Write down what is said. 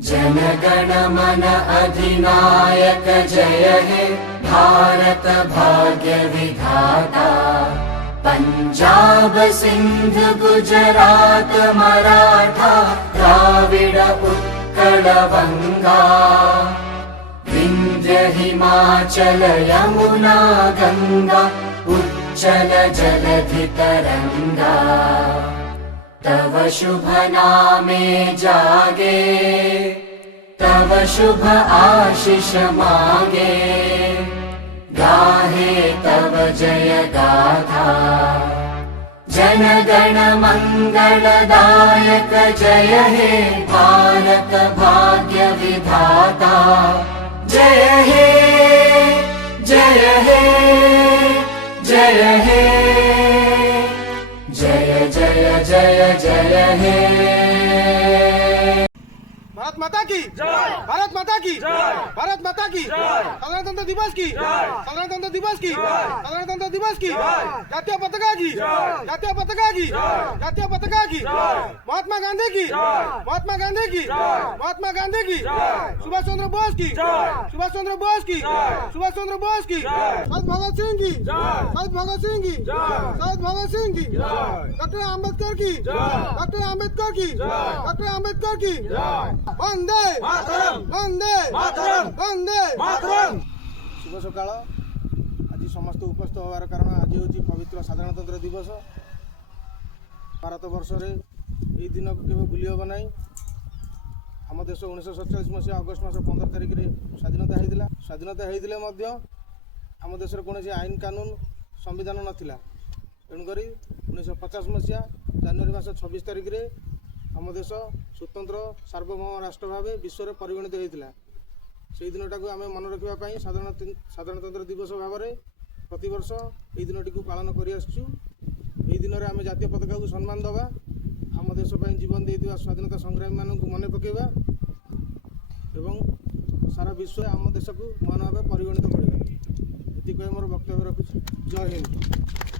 जनगण मन अधिनायक जय हे भारत भाग्य विधाता। पंजाब सिंध गुजरात मराठा द्राविड उत्कल बंगा। विंध्य हिमाचल यमुना गंगा उच्चल जलधि तरंगा। तव शुभ नामे जागे तव शुभ आशीष मांगे। गाहे तव जय गाथा जनगण मंगलदायक जय हे भारत भाग्य विधाता। जय हे जय हे जय हे जय जय जय जय हे। भारत माता की जय, भारत माता की जय, भारत माता की जय, साधारणतंत्र दिवस की जय, साधारणतंत्र दिवस की जय, साधारणतंत्र दिवस की जय, जातीय पताका की जय, जातीय पताका की जय, जातीय पताका की जय, महात्मा गांधी की जय, महात्मा गांधी की जय, महात्मा गांधी की जय, सुभाष चंद्र बोस की जय, सुभाष चंद्र बोस की जय, सुभाष चंद्र बोस की जय, शहीद भगत सिंह की जय, शहीद भगत सिंह की जय, शहीद भगत सिंह की जय, डॉक्टर आम्बेडकर की जय, डॉक्टर आम्बेडकर की जय, डॉक्टर आम्बेडकर की जय। वंदे मातरम, वंदे मातरम, वंदे मातरम। शुभ सकाळ। आज समस्त उपस्थित होवार कारण आज हूँ पवित्र साधारणतंत्र दिवस। भारत वर्ष रे यही दिन को केवे भूली हम ना। आम देश 1947 मसीहा अगस्ट मास 15 तारिख में स्वाधीनता होता। स्वाधीनता होते आम देश कौन आईन कानून संविधान नाला। तेणुक 1950 मसीहा जनवरी मास 26 तारिख में आम देश स्वतंत्र सार्वभौम राष्ट्र भाव विश्व में परिगणित होता। से दिनटा को आम मन रखापी साधारणतंत्र दिवस भाव में प्रतिवर्ष यही दिनटी को पालन कर दिन में आम जातीय पताका को सम्मान दबा। आम देश जीवन देता स्वाधीनता संग्रामी मान मन पकेबा एवं सारा विश्व आम देश को मान भाव परिगणित करवा। ये मोर वक्तव्य रखुच्छी। जय हिंद।